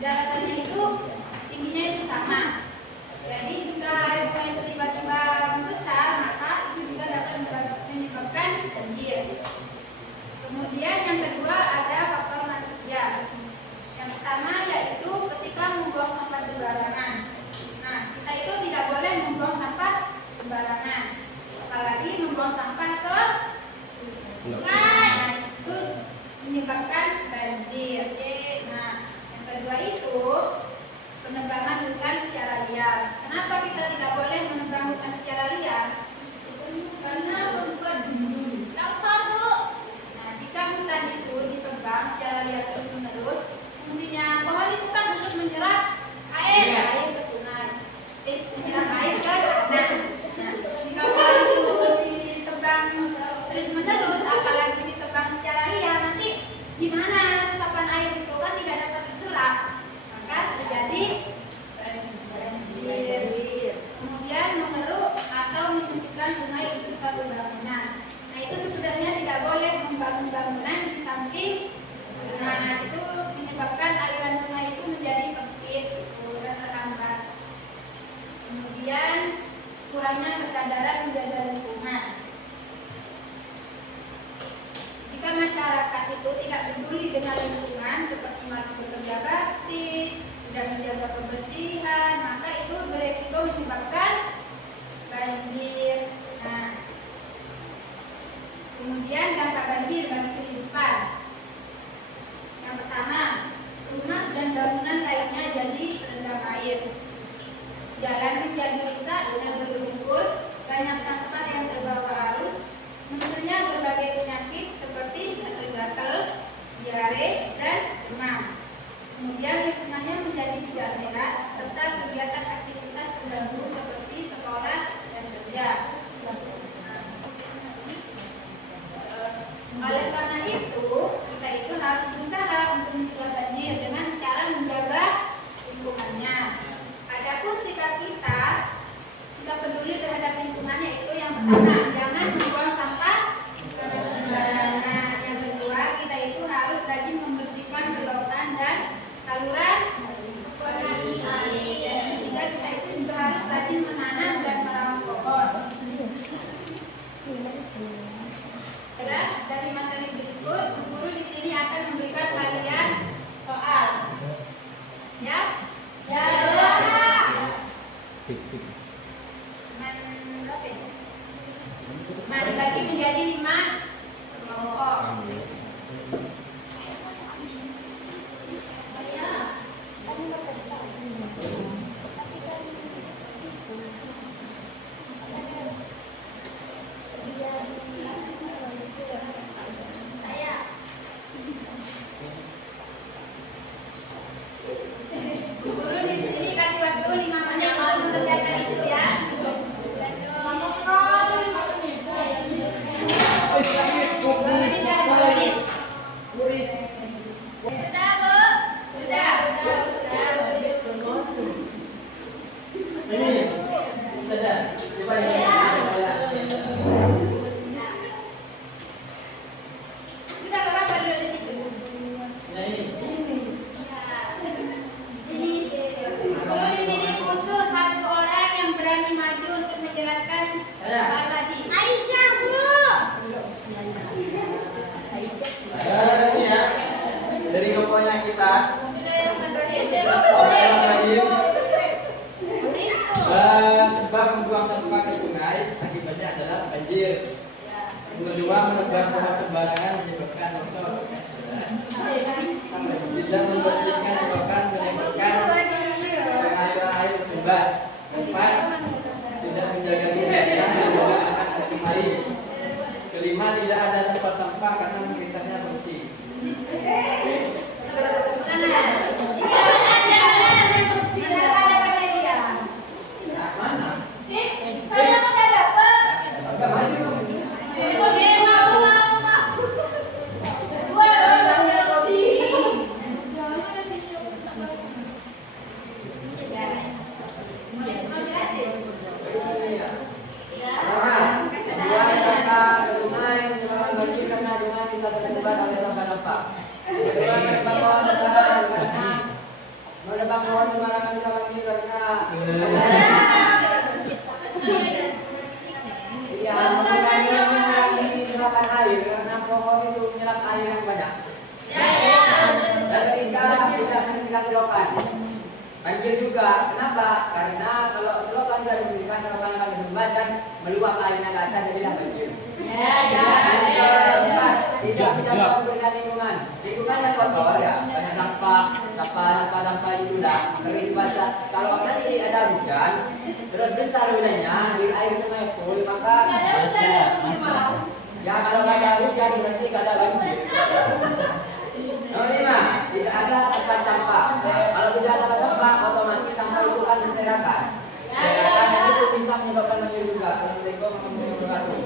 daratannya itu tingginya itu sama. Jadi jika air sungai itu tiba-tiba besar, maka itu juga dapat menyebabkan banjir. Kemudian yang kedua ada faktor manusia. Yang pertama yaitu ketika membuang sampah sembarangan. Nah, kita itu tidak boleh membuang sampah sembarangan, apalagi membuang sampah ke sungai. Nah, itu menyebabkan banjir. Nah, yang kedua itu penebangan hutan secara liar. Kenapa kita tidak boleh menebang hutan secara liar? Karena membuat dinding. Langsung Bu. Nah, jika hutan itu ditebang secara liar terus-menerus, fungsinya pohon itu kan untuk menyerap air ke sungai. Menyerap air ke tanah. Nah, jika pohon itu ditebang terus-menerus, apalagi ditebang secara liar, nanti gimana resapan air itu kan tidak dapat diserap, maka terjadi banjir. Kemudian mengeruk atau menyempitkan sungai untuk suatu bangunan. Nah, itu sebenarnya tidak boleh membangun bangunan di samping sungai. Nah, itu menyebabkan aliran sungai itu menjadi sempit dan terhambat. Kemudian kurangnya kesadaran menjaga lingkungan. Jika masyarakat itu tidak peduli dengan lingkungan, seperti masih bekerja bakti, tidak menjaga kebersihan, maka itu beresiko menyebabkan banjir. Nah, kemudian dampak banjir bagi kehidupan. Yang pertama, rumah dan bangunan lainnya jadi terendam air. Jalan menjadi rusak dan berlumpur, banyak sampah yang terbawa arus, munculnya berbagai penyakit seperti gatal-gatal, diare, dan demam. Kemudian lingkungannya menjadi tidak sehat, serta kegiatan aktivitas terganggu seperti sekolah dan kerja. Oleh karena itu, kita itu harus berusaha untuk mencegah banjir dengan cara menjaga lingkungannya. Adapun sikap peduli terhadap lingkungannya itu yang pertama, jangan membuang sampah sembarangan. Yang kedua, kita itu harus rajin membersihkan sedotan dan saluran air. Dan ketiga, kita itu juga harus rajin menanam dan merawat pohon. Dari materi berikut, guru di sini akan memberikan kalian soal. Ya? Ya. Dibagi menjadi 5 kelompok. Guru di sini kasih waktu 5 menit untuk mengerjakan itu ya. Sebab membuang sampah ke sungai akibatnya adalah banjir. Yang kedua, menebar pohon sembarangan menyebabkan longsor. Tidak membersihkan selokan menyebabkan pengaliran air tersumbat. Keempat, tidak menjaga kebersihan menyebabkan akan kembali. Kelima, tidak ada tempat sampah karena sekitarnya bersih. Dua pohon kemarangan bisa mati karena iya, mengurangi serapan air karena pohon itu menyerap air yang banyak. Dan ketika tidak membersihkan selokan, banjir juga. Kenapa? Karena kalau selokan sudah dibersihkan, selokan akan bersumbat dan meluap airnya ke atas, jadilah banjir. Tidak menjaga kebersihan lingkungan. Lingkungan yang kotor ya, banyak sampah itu dah kering basah. Kalau nanti ada hujan, terus besar wilayahnya, air sungai full, maka ya kalau ada hujan berarti ada banjir. Nomor 5, tidak ada tempat sampah. Kalau tidak ada tempat sampah, otomatis sampah itu akan berserakan. Dan itu bisa menyebabkan banjir juga. Assalamualaikum warahmatullahi wabarakatuh.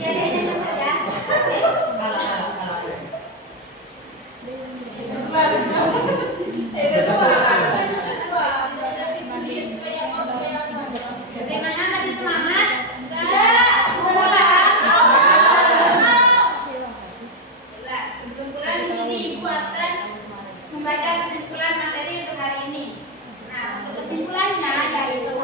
Jadi ini Mas ya. Bagaimana, masih semangat? Kesimpulan di sini Ibu akan membaca kesimpulan materi untuk hari ini. Nah, untuk kesimpulannya yaitu